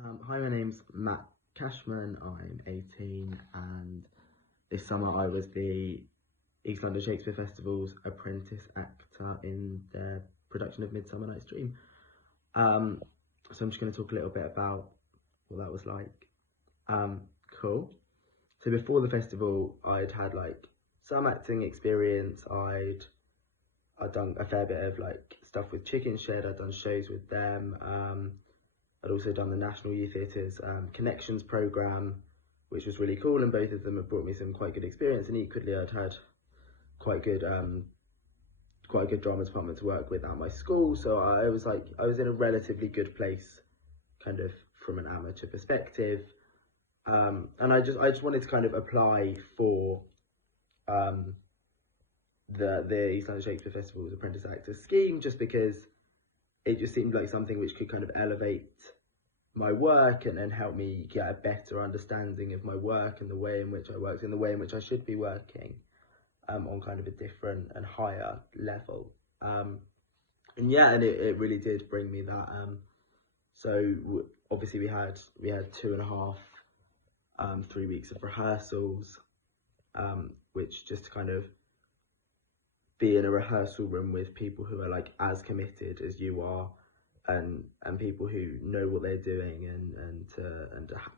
Hi, my name's Matt Cashman. I'm 18, and this summer I was the East London Shakespeare Festival's apprentice actor in their production of Midsummer Night's Dream. Um, so I'm just going to talk a little bit about what that was like. Um, cool. So before the festival, I'd had like some acting experience. I'd done a fair bit of like stuff with Chicken Shed. I'd done shows with them. I'd also done the National Youth Theatre's Connections programme, which was really cool, and both of them have brought me some quite good experience. And equally, I'd had quite good, quite a good drama department to work with at my school. So I was in a relatively good place, kind of from an amateur perspective. And I just wanted to kind of apply for the East London Shakespeare Festival's Apprentice Actor scheme, just because it just seemed like something which could kind of elevate my work and help me get a better understanding of my work and the way in which I worked and the way in which I should be working on kind of a different and higher level. And yeah, and it really did bring me that. So obviously we had 2.5, 3 weeks of rehearsals, which just to kind of be in a rehearsal room with people who are like as committed as you are, and people who know what they're doing, and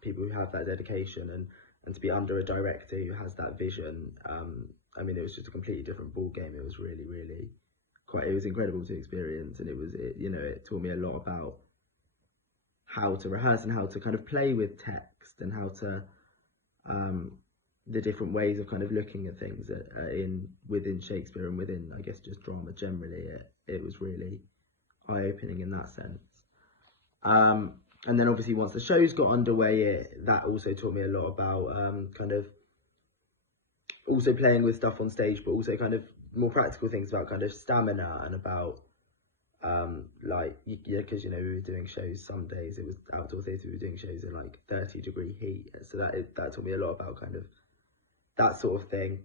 people who have that dedication, and to be under a director who has that vision. I mean, it was just a completely different ball game. It was really it was incredible to experience, and it taught me a lot about how to rehearse and how to kind of play with text, and how to the different ways of kind of looking at things within Shakespeare and within, I guess, just drama generally. It was really eye-opening in that sense. And then obviously once the shows got underway, that also taught me a lot about kind of also playing with stuff on stage, but also kind of more practical things about kind of stamina and about because we were doing shows, some days it was outdoor theatre, we were doing shows in like 30-degree heat, so that taught me a lot about kind of that sort of thing,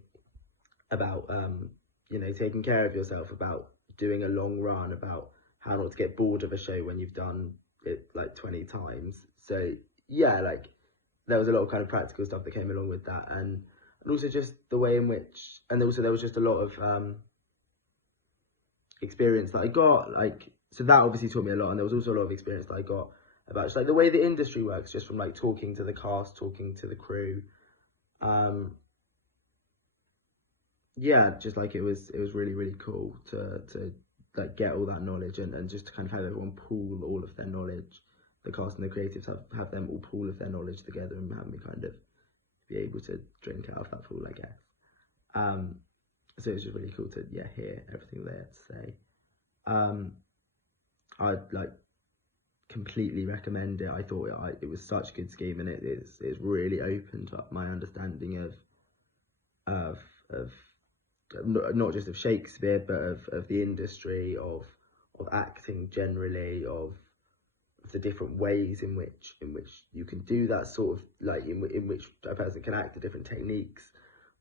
about taking care of yourself, about doing a long run, about how not to get bored of a show when you've done it like 20 times. So yeah, like there was a lot of kind of practical stuff that came along with that, and also just the way in which, and also there was just a lot of experience that I got, like, so that obviously taught me a lot, and there was also a lot of experience that I got about just like the way the industry works, just from like talking to the cast, talking to the crew. Yeah, just like it was really cool to like get all that knowledge, and just to kind of have everyone pool all of their knowledge, the cast and the creatives have them all pool of their knowledge together, and have me kind of be able to drink out of that pool, I guess. So it was just really cool to hear everything they had to say. I'd like completely recommend it. I thought it was such a good scheme, and it's really opened up my understanding of not just of Shakespeare, but of the industry, of acting generally, of the different ways in which you can do that sort of, like in which a person can act, the different techniques.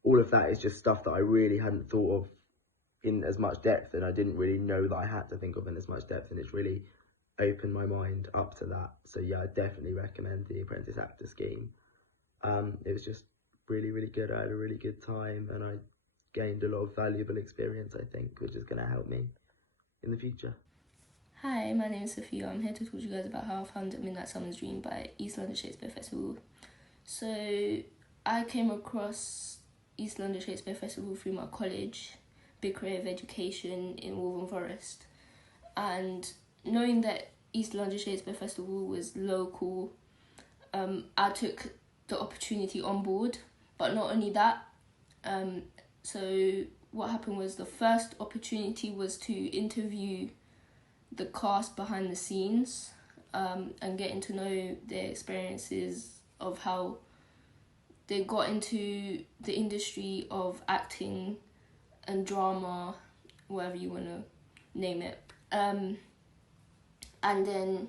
All of that is just stuff that I really hadn't thought of in as much depth, and I didn't really know that I had to think of in as much depth, and it's really opened my mind up to that. So yeah, I definitely recommend the Apprentice Actor scheme. It was just really good. I had a really good time, and I gained a lot of valuable experience, I think, which is going to help me in the future. Hi, my name is Sophia. I'm here to talk to you guys about how I found Midnight Summer's Dream by East London Shakespeare Festival. So I came across East London Shakespeare Festival through my college, Big Creative Education in Waltham Forest. And knowing that East London Shakespeare Festival was local, I took the opportunity on board. But not only that, so what happened was the first opportunity was to interview the cast behind the scenes, and getting to know their experiences of how they got into the industry of acting and drama, whatever you want to name it. And then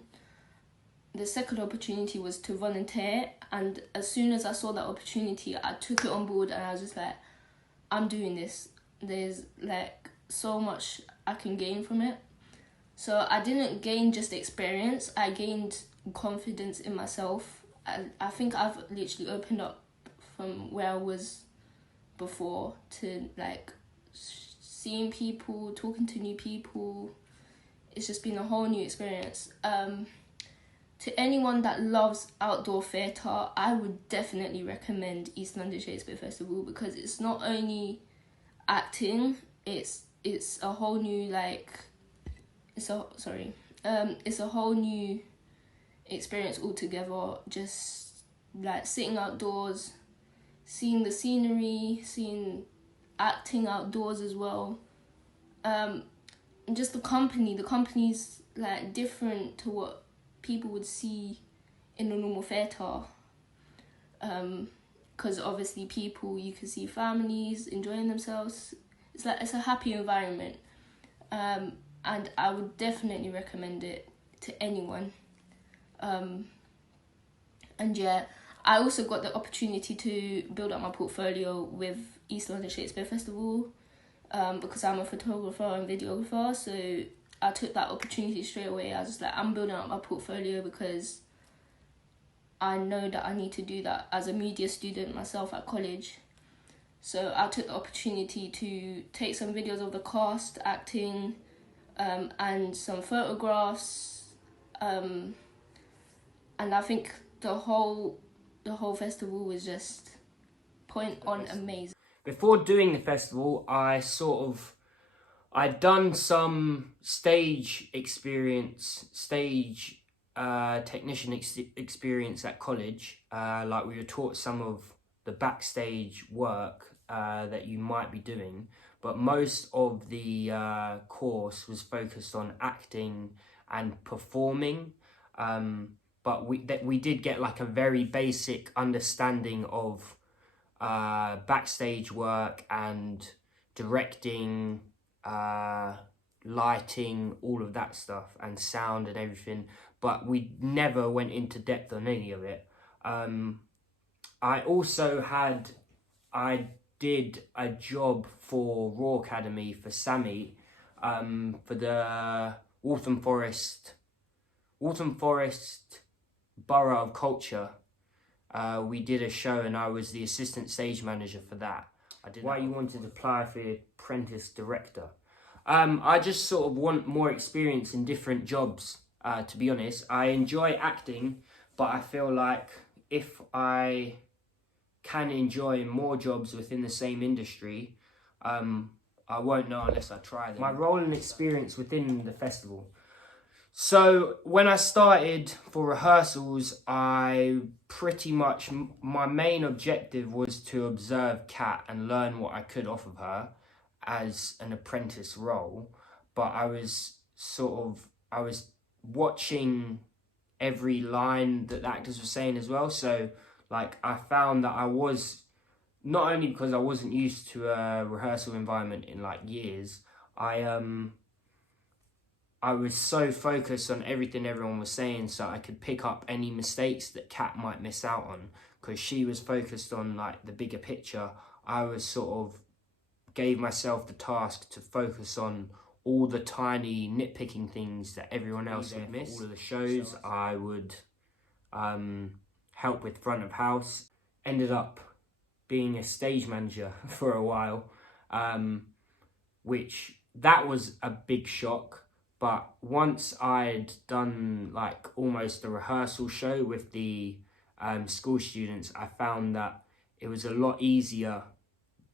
the second opportunity was to volunteer, and as soon as I saw that opportunity, I took it on board, and I was just like, I'm doing this. There's like so much I can gain from it. So I didn't gain just experience, I gained confidence in myself. I think I've literally opened up from where I was before to like seeing people, talking to new people. It's just been a whole new experience. To anyone that loves outdoor theatre, I would definitely recommend East London Shakespeare Festival, because it's not only acting, it's a whole new it's a whole new experience altogether. Just like sitting outdoors, seeing the scenery, seeing acting outdoors as well. And just the company's like different to what people would see in a normal theatre. Because obviously you can see families enjoying themselves. It's a happy environment. And I would definitely recommend it to anyone. And yeah, I also got the opportunity to build up my portfolio with East London Shakespeare Festival, because I'm a photographer and videographer, so I took that opportunity straight away. I was just like, I'm building up my portfolio because I know that I need to do that as a media student myself at college. So I took the opportunity to take some videos of the cast acting, and some photographs, and I think the whole festival was just point on amazing. Before doing the festival, I'd done some stage technician experience at college. Like we were taught some of the backstage work that you might be doing, but most of the course was focused on acting and performing. But we did get like a very basic understanding of backstage work and directing, lighting, all of that stuff, and sound and everything, but we never went into depth on any of it. I did a job for Raw Academy for Sammy, for the Waltham Forest Borough of Culture. We did a show and I was the assistant stage manager for that. Why you wanted to apply for the apprentice director? I just sort of want more experience in different jobs, to be honest. I enjoy acting, but I feel like if I can enjoy more jobs within the same industry, I won't know unless I try them. My role and experience within the festival. So when I started for rehearsals, my main objective was to observe Kat and learn what I could off of her as an apprentice role. But I was watching every line that the actors were saying as well. So like I found that I was, not only because I wasn't used to a rehearsal environment in like years, I was so focused on everything everyone was saying, so I could pick up any mistakes that Kat might miss out on, because she was focused on like the bigger picture. I was sort of gave myself the task to focus on all the tiny nitpicking things that everyone else would miss. All of the shows, I would help with front of house. Ended up being a stage manager for a while, which that was a big shock. But once I'd done like almost a rehearsal show with the school students, I found that it was a lot easier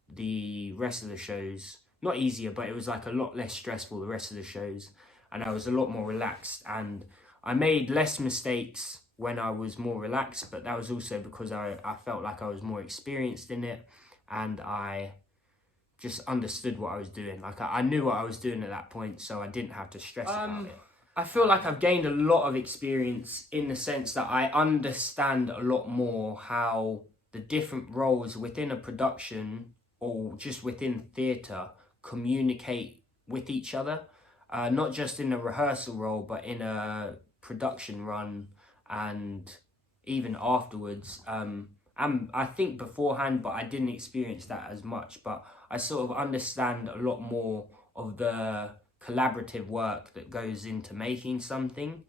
the rest of the shows. Not easier, but it was like a lot less stressful the rest of the shows. And I was a lot more relaxed. And I made less mistakes when I was more relaxed, but that was also because I felt like I was more experienced in it. And I just understood what I was doing. Like I knew what I was doing at that point, so I didn't have to stress about it. I feel like I've gained a lot of experience in the sense that I understand a lot more how the different roles within a production or just within theatre communicate with each other. Not just in a rehearsal role, but in a production run and even afterwards. And I think beforehand, but I didn't experience that as much. But I sort of understand a lot more of the collaborative work that goes into making something.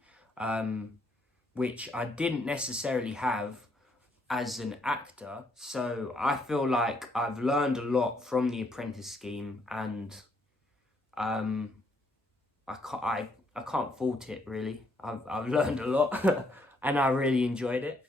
which I didn't necessarily have as an actor. So I feel like I've learned a lot from the apprentice scheme, and I can't fault it really. I've learned a lot and I really enjoyed it.